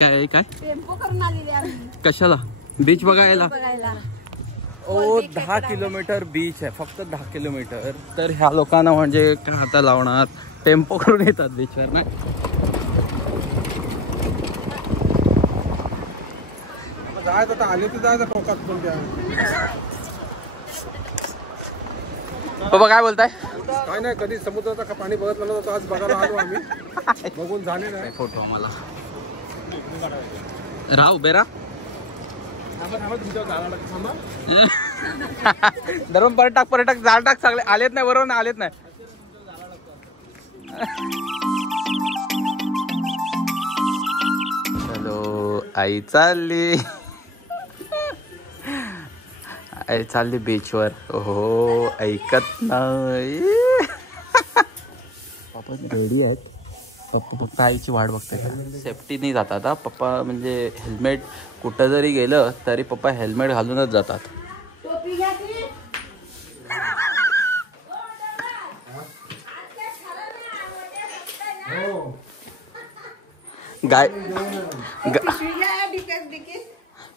काय काय टेम्पो करून आलेली आम्ही कशाला बीच बघायला? बघायला. ओ 10 किलोमीटर बीच आहे, फक्त 10 किलोमीटर. तर ह्या लोकांना म्हणजे काय हाता लावणार, टेम्पो करून येतात बीचवर ना. जायचं आता आले तर जायचं टोकात कोणत्या. बाबा काय बोलताय? काय नाही, कधी समुद्राचं पाणी बघत नव्हतं, आज बघायला आलो आम्ही. बघून झाले नाही फोटो मला राव बेरा धरून पर्यटक जाळ टाक सगळे आलेत नाही, बरोबर ना, आलेत नाही. हॅलो, आई चालली बीचवर. हो ऐकत नाही. पप्पा रेडी आहेत. पप्पा फक्त आईची वाट बघते का. सेफ्टीने जातात हा पप्पा, म्हणजे हेल्मेट कुठं जरी गेलं तरी पप्पा हेल्मेट घालूनच जातात.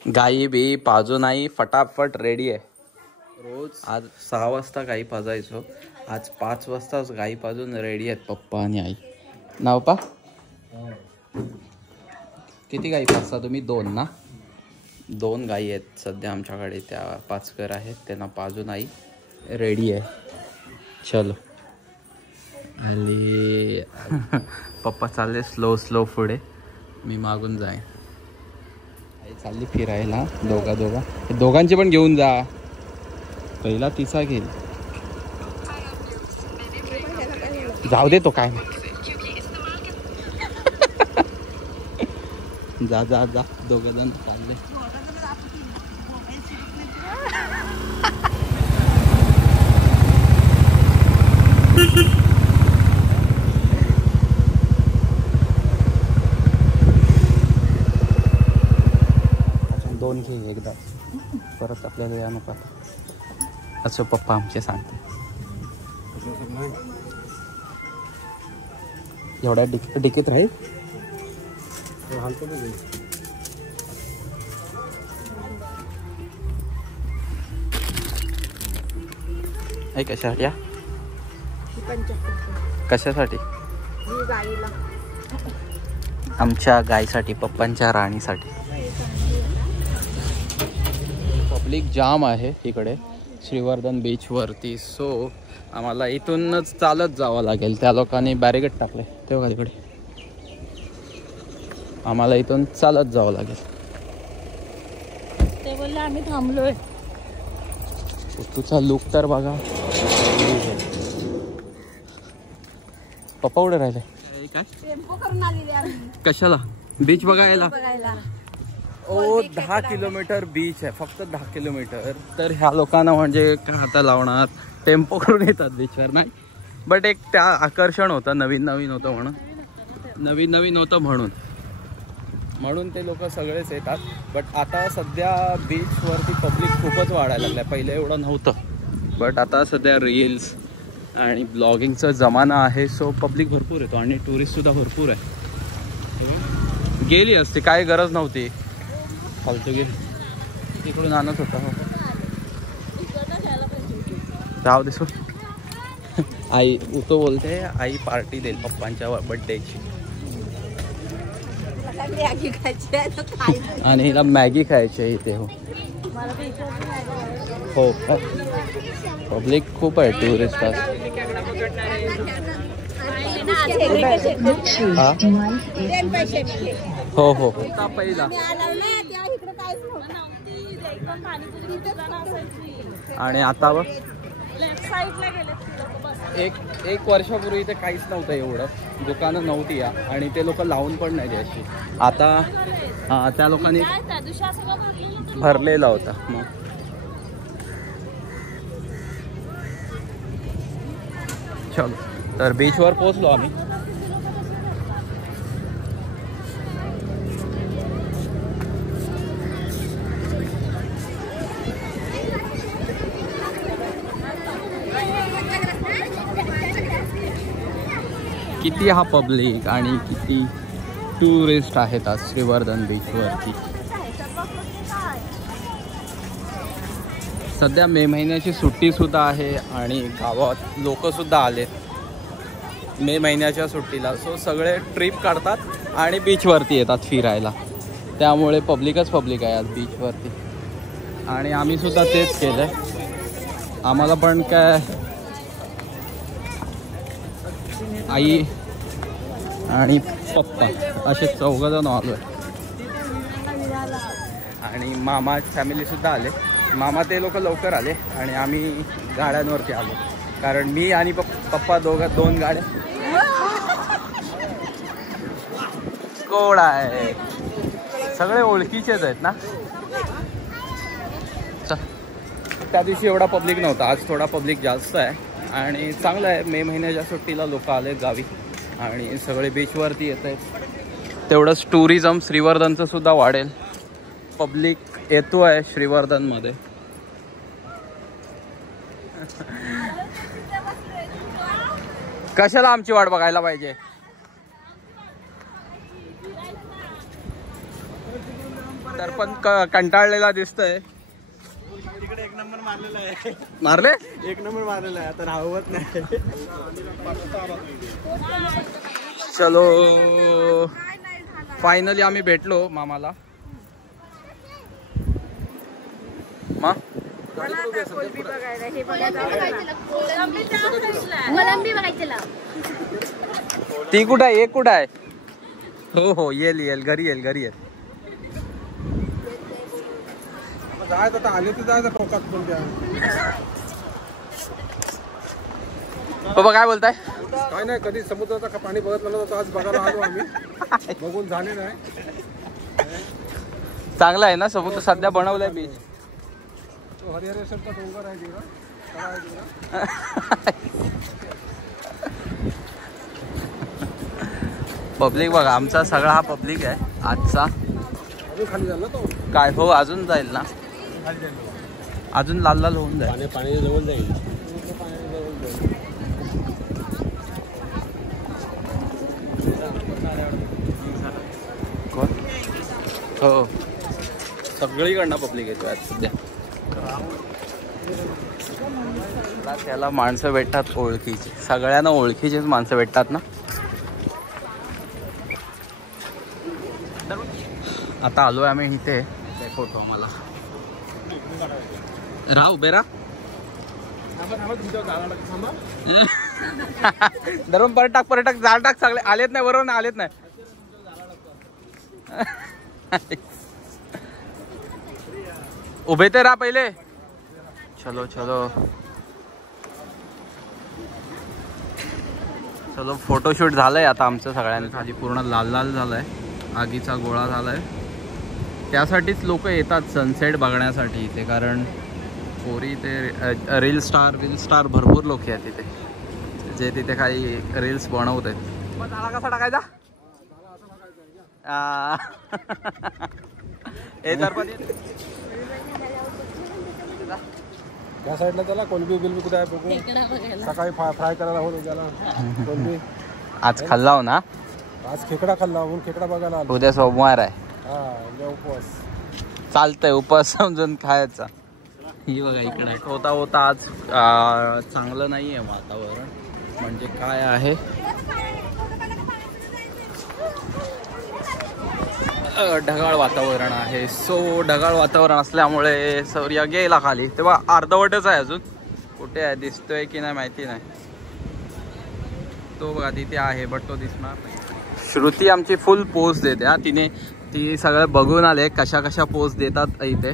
गाई बी पाजू नाही, फटाफट रेडी आहे. रोज आज 6 वाजता गाई पाजायचो, आज 5 वाजताच गाई पाजून रेडी आहेत पप्पा आणि आई. नाव पा किती गाई पाजता तुम्ही? 2 ना? 2 गाई आहेत सध्या आमच्याकडे, त्या पाचकर आहेत, त्यांना पाजून आई रेडी आहे. चलो अरे पप्पा चालले स्लो पुढे, मी मागून जाईन. आई चालली फिरायला, दोघांचे पण घेऊन जा. पहिला तिचा घेईल, जाऊ दे तो काय नाही. जा जा जा, दोघं जण चालले. अजून 2 घे एकदा, परत आपल्याला या नको. असं पप्पा आमचे सांगते. एवढ्या डिकीत राहील. कशासाठी? कशासाठी? आमच्या गायीसाठी, पप्पांच्या राणीसाठी. पब्लिक जाम आहे इकडे श्रीवर्धन बीच वरती, सो आम्हाला इथूनच चालत जावं लागेल. त्या लोकांनी बॅरिकेड टाकले तेव्हा इकडे, आम्हाला इथून चालत जावं लागेल. ते बोलले आम्ही थांबलोय. तुझा लुक तर बघा. पप्पा उडे राहिले काय? टेम्पो करून आलेली आम्ही कशाला? बीच बघायला. ओ 10 किलोमीटर बीच आहे, फक्त 10 किलोमीटर. तर ह्या लोकांना म्हणजे काय हाता लावणार, टेम्पो करून येतात बीचवर नाही. बट एक त्या आकर्षण होतं, नवीन होतं म्हणून ते लोक सगळेच येतात. बट आता सध्या बीचवरती पब्लिक खूपच वाढायला लागलं. पहिले एवढं नव्हतं, बट आता सध्या रील्स आणि ब्लॉगिंगचा जमाना आहे, सो पब्लिक भरपूर येतो आणि टुरिस्टसुद्धा भरपूर आहे. गेली असते, काय गरज नव्हती, फालतू गेली. तिकडून आणत होता. जाऊ दे. आई तो बोलते आई पार्टी देईल पप्पांच्या बर्थडेची, आणि हिला मॅगी खायची आहे इथे. हो पब्लिक खूप आहे, टुरिस्ट. हो पहिला. आणि आता बघ, एक वर्षापूर्वी इथे काहीच नव्हतं, एवढं दुकानं नव्हती या, आणि ते लोक लावून पण नाही द्यायची. आता त्या लोकांनी भरलेला होता. मग चलो, तर बीचवर पोहोचलो आम्ही. किती हा पब्लिक आणि किती टुरिस्ट आहेत आज श्रीवर्धन बीचवरती. सध्या मे महिन्याची सुट्टीसुद्धा आहे आणि गावात लोकंसुद्धा आलेत मे महिन्याच्या सुट्टीला. सो सगळे ट्रिप काढतात आणि बीचवरती येतात फिरायला. त्यामुळे पब्लिकच पब्लिक आहे आज बीचवरती. आणि आम्हीसुद्धा तेच केलं आहे. आम्हाला पण काय आई आणि पप्पा असे 4 जण आलो आहे. आणि मामा फॅमिलीसुद्धा आले. मामा ते लोक लवकर आले आणि आम्ही गाड्यांवरती आलो. कारण मी आणि पप्पा 2 गाड्या. कोण आहे? सगळे ओळखीचेच आहेत ना. त्या दिवशी एवढा पब्लिक नव्हता. आज थोडा पब्लिक जास्त आहे आणि चांगलं आहे. मे महिन्याच्या सुट्टीला लोक आले गावी आणि सगळे बीचवरती येत आहेत. तेवढंच टुरिझम श्रीवर्धनचं सुद्धा वाढेल. पब्लिक येतो आहे श्रीवर्धनमध्ये. कशाला आमची वाट बघायला पाहिजे? तर पण कंटाळलेला दिसतंय. तिकडे 1 नंबर मारलेला आहे. मारले? 1 नंबर मारलेला आहे. आता राहवत नाही. चलो फायनली आम्ही भेटलो मामाला. ती कुठं आहे? एक कुठं आहे? हो येईल घरी येईल. जायचं आता आले तर जायचं टोकात पण द्या. बाबा काय बोलताय? काय नाही, कधी समुद्राचं पाणी बघितलं नव्हतं. आज बघायला आलो आम्ही. बघून झाले नाही. चांगला आहे ना समुद्र. सध्या बनवलाय बीच. तो हरिहरेश्वरचा डोंगर आहे तिकडं. पब्लिक बघा, आमचा सगळा हा पब्लिक आहे आजचा. अजून खाली झाला तो काय हो, अजून जाईल ना. अजून लाल होऊन जाईल. पाणी जवळ जाईल. हो सगळीकडनं पब्लिक येतो आज सध्या. त्याला माणसं भेटतात ओळखीची. सगळ्यांना ओळखीचीच माणसं भेटतात ना. आता आलोय आम्ही इथे. फोटो मला राह उभे राह. धरून परत टाक जाळ टाक. सगळे आलेत नाही बरोबर ना. आलेत नाही. उभे ते राहा पहिले. चलो फोटोशूट झालंय आता आमचं सगळ्यांनी. खाली पूर्ण लाल झालंय. आगीचा गोळा झालाय. त्यासाठीच लोक येतात सनसेट बघण्यासाठी इथे. कारण पोरी ते रील स्टार भरपूर लोक आहेत तिथे, जे तिथे काही रील्स बनवत आहेत. कसा टाकायचा हे तर पण या साईडला त्याला कोलबी बिलबी कुठे आहे बघू. सकाळी फ्राय करायला होतो त्याला कोलबी. आज खाल्ला हो ना. आज खेकडा खाल्ला म्हणून खेकडा बघायला आलो. उद्या सोमवार आहे. हा उपवास चालतंय. उपवास समजून खायचा. ही बघा इकडे होता आज चांगलं नाही आहे वातावरण. म्हणजे काय आहे, ढगाळ वातावरण आहे. सो ढगाळ वातावरण असल्यामुळे सूर्य गेला खाली. तेव्हा अर्धवटच आहे अजून. कुठे आहे दिसतोय की नाही माहिती नाही. तो बघा तिथे आहे बट तो दिसणार नाही. श्रुती आमची फुल पोस्ट देते हा. ती सगळं बघून आले कशा पोस्ट देतात इथे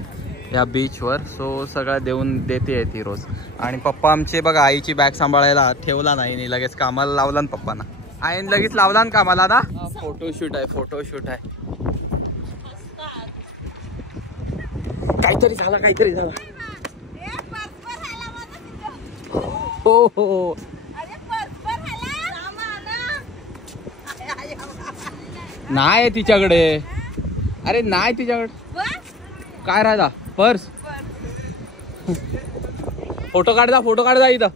या बीचवर. सो सगळं देते ती रोज. आणि पप्पा आमचे बघा आईची बॅग सांभाळायला ठेवला नाही. लगेच कामाला लावला ना पप्पांना. आईने लगेच लावला ना कामाला ना. फोटोशूट आहे. काहीतरी झालं. हो नाही तिच्याकडे. अरे नाही तिच्याकडे. काय राहिला? पर्स. फोटो काढ जा इथं.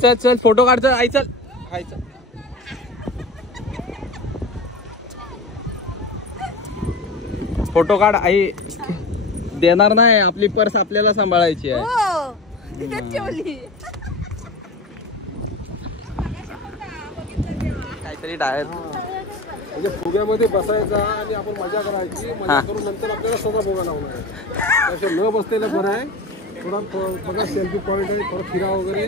चल फोटो काढ. आई चल. फोटो काढ आई. देणार नाही, आपली पर्स आपल्याला सांभाळायची आहे. हो तिथेच ठेवली. काहीतरी डायरेक्ट म्हणजे फुग्यामध्ये बसायचा आणि आपण मजा करायची. मजा करून नंतर आपल्याला स्वतः फुगा लावणार आहे. त्याचे न बसलेलं बरं आहे. थोडा बघा सेल्फी पॉईंट आहे, थोडं फिरा वगैरे.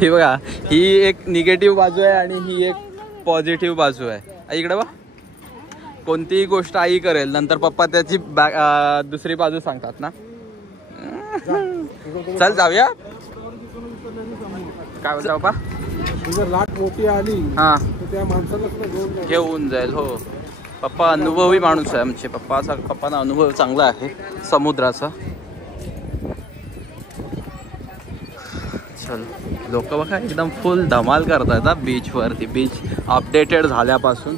ही बघा, ही एक निगेटिव्ह बाजू आहे आणि ही एक पॉझिटिव्ह बाजू आहे. इकडे बघ, कोणतीही गोष्ट आई करेल नंतर पप्पा त्याची दुसरी बाजू सांगतात ना. चल जाऊया. काय बोलता पप्पा? जर लाट मोठी आली हा तर त्या माणसाला सुद्धा घेऊन जाईल. हो, पप्पा अनुभवी माणूस आहे आमचे. पप्पांना अनुभव चांगला आहे समुद्राचा. चल, लोक बघा एकदम फुल धमाल करतात बीच वरती. बीच अपडेटेड झाल्यापासून.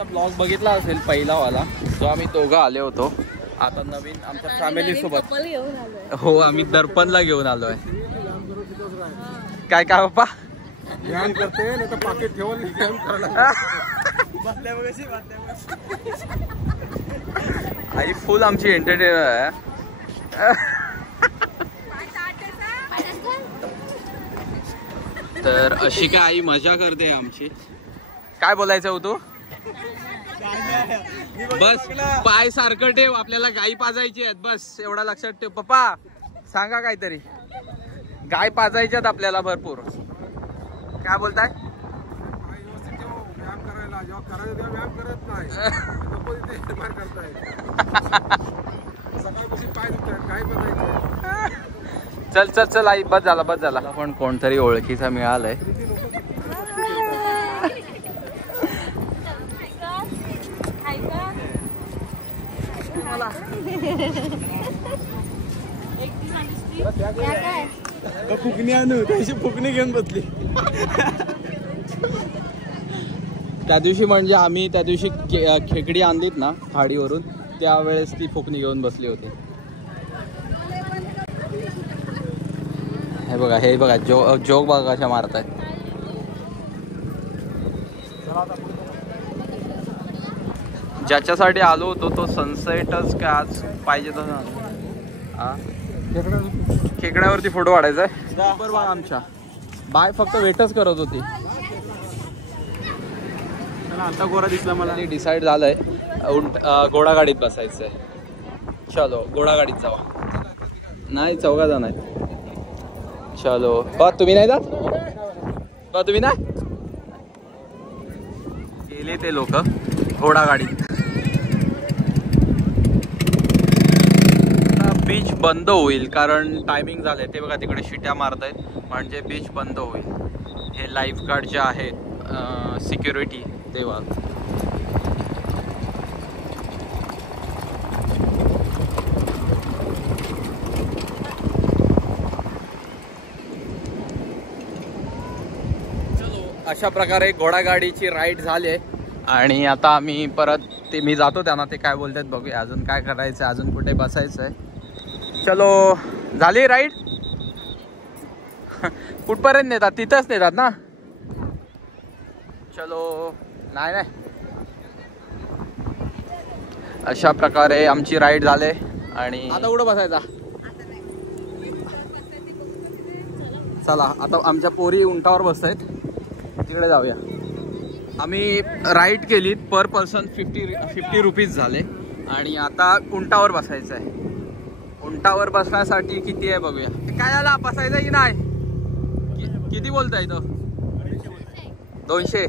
ब्लॉग बघितला असेल पहिला वाला, जो आम्ही दोघं आले होतो. आता नवीन आमच्या फॅमिली सोबत. हो, आम्ही दर्पणला घेऊन आलोय. काय काय पप्पा? ध्यान करते नाही तर पाकिट ठेवून ध्यान करणार. आई फुल आमची एंटरटेनर आहे. तर अशी काय आई मजा करते आमची. काय बोलायचं हो तू? बस पाय सारखं ठेव, आपल्याला गाई पाजायची आहेत बस, एवढा लक्षात ठेव. पप्पा सांगा काहीतरी. गाय पाजायच्यात आपल्याला भरपूर. काय बोलताय? व्यायाम करायला जेव्हा करायचं तेव्हा व्यायाम करत नाही. सकाळपासून पाय दुखतात, काय बघायचं. चल चल चल आई, बस झाला बस झाला. पण कोणतरी ओळखीचा मिळालंय. फुकणी आणू, त्याची फुकणी घेऊन बसली. त्या दिवशी म्हणजे आम्ही त्या दिवशी खेकडी आणलीत ना खाडीवरून, त्यावेळेस ती फुकणी घेऊन बसली होती. हे बघा जोक बघा कशा मारतायत. ज्याच्यासाठी आलो होतो तो सनसेटच काय आज पाहिजे तसं. खेकड्यावरती फोटो काढायचा आहे. बरोबर आमच्या बाय फक्त वेटच करत होती. आता गोरा दिसला मला. डिसाईड झालंय घोडागाडीत बसायचंय. चलो घोडागाडीत जावा. नाही, चौघा जण आहे. चलो. बा तुम्ही नाही जात? बा तुम्ही नाही गेले ते लोक घोडागाडीत. बीच बंद होईल कारण टायमिंग झालंय. ते बघा तिकडे शिट्या मारतायत, म्हणजे बीच बंद होईल. हे लाईफ गार्ड जे आहेत सिक्युरिटी ते बघ. अशा प्रकारे घोडागाडीची राईड झाली आहे. आणि आता आम्ही परत मी जातो त्यांना, ते काय बोलतात बघूया. अजून काय करायचं, अजून कुठे बसायचं आहे. चलो, झाली राईड. कुठपर्यंत नेतात? तिथंच नेतात ना. चलो. नाही अशा प्रकारे आमची राईड झाले. आणि आता कुठं बसायचा? चला आता आमच्या पोरी उंटावर बसतायत, तिकडे जाऊया. आम्ही राईड केली, पर पर्सन 50 रुपीज झाले. आणि आता उंटावर बसायचं आहे. उंटावर बसण्यासाठी किती आहे बघूया. काय झालं, बसायचं की नाही? किती बोलताय तो? 200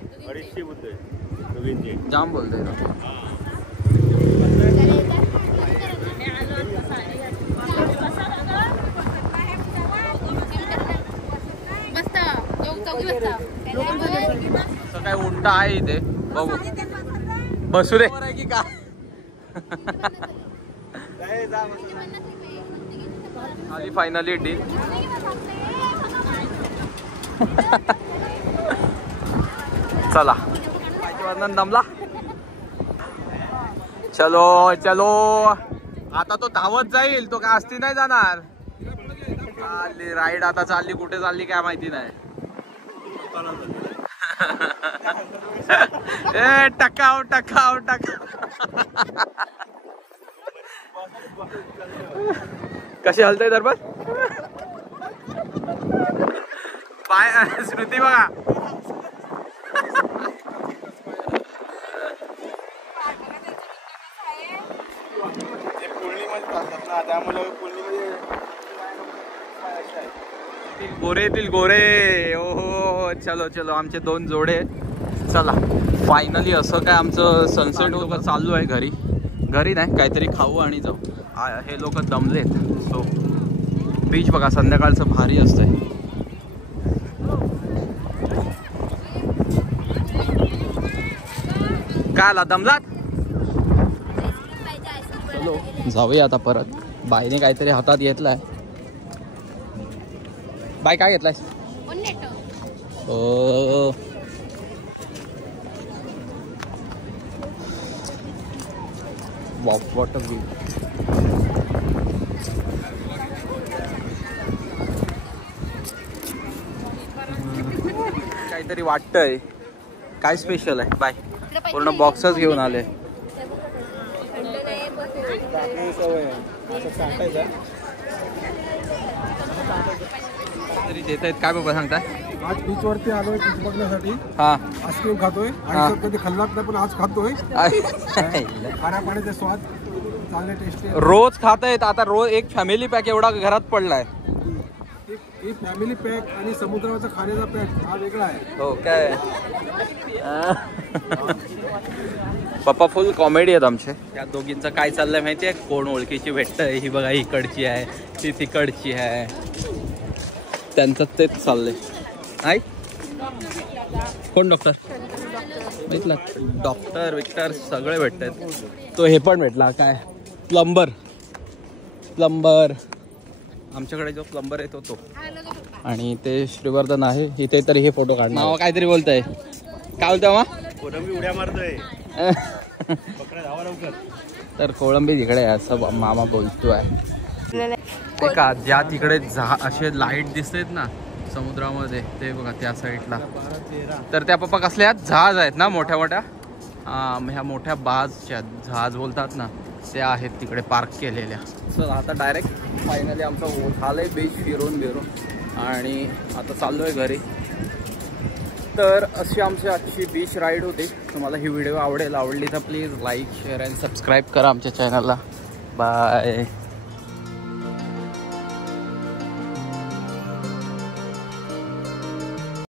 जाम बोलतोय तो. काय उंटा आहे इथे, बघू. बसू दे की काय. आली फायनली डील. चला, दमला. चलो चलो. आता तो धावत जाईल, तो काय असती नाही जाणार. चालली राईड आता, चालली कुठे चालली काय माहिती नाही. ए टकाव टकाव टकाव. कशी हलतय दरबार पाय श्रुती बघा. गोरे येतील गोरे. ओहो चलो चलो आमचे 2 जोडे. चला फायनली असं काय आमचं सनसेट वगैरे चालू आहे. घरी नाही काहीतरी खाऊ आणि जाऊ. हे लोक दमलेत. सो बीच बघा संध्याकाळचं भारी असतंय. काय आला दमलात. चलो जाऊया आता परत. बाईने काहीतरी हातात घेतलाय. बाय काय घेतलाय. ओ वॉटर व्यू. काहीतरी वाटतंय. काय स्पेशल आहे. बाय पूर्ण बॉक्सच घेऊन आले. तरी देत आहेत काय बाबा सांगताय. आज बीच वरती आलोय बीच बघण्यासाठी. हा आईस्क्रीम खातोय आणि कधी खाल्लात नाही पण आज खातोय. खाऱ्या पाण्याचा स्वाद चांगले टेस्टी. रोज खात आहेत आता. रोज एक फॅमिली पॅक एवढा घरात पडलाय. एक फॅमिली पॅक आणि समुद्राचा खाण्याचा पॅक हा वेगळा आहे. हो काय. पप्पा फुल कॉमेडी आहेत आमचे. या दोघींचं काय चाललंय माहितीये. कोण ओळखीची भेटतंय. ही बघा इकडची आहे ती तिकडची आहे. त्यांचं तेच चाललंय. आई कोण डॉक्टर भेटला. डॉक्टर विक्टर सगळे भेटतात. तो हे पण भेटला काय प्लंबर. आमच्याकडे जो प्लंबर आहे तो. आणि ते श्रीवर्धन आहे इथे. तरी हे फोटो काढणार. नाव काहीतरी बोलतंय. काय बोलतोय मग. उड्या मारतोय. तर कोळंबी तिकडे असं मामा बोलतोय. का ज्या तिकडे असे लाईट दिसतात ना समुद्रामध्ये ते बघा त्या साईडला. तर त्या पप्पा कसल्या जहाज आहेत ना मोठ्या मोठ्या. ह्या मोठ्या बाजच्या जहाज बोलतात ना त्या आहेत तिकडे पार्क केलेल्या. सर आता डायरेक्ट फायनली आमचं झालंय बीच फिरून आणि आता चाललोय घरी. तर अशी आमची आजची बीच राईड होती. तुम्हाला ही व्हिडिओ आवडली तर please like share and subscribe करा आमच्या चॅनलला. बाय.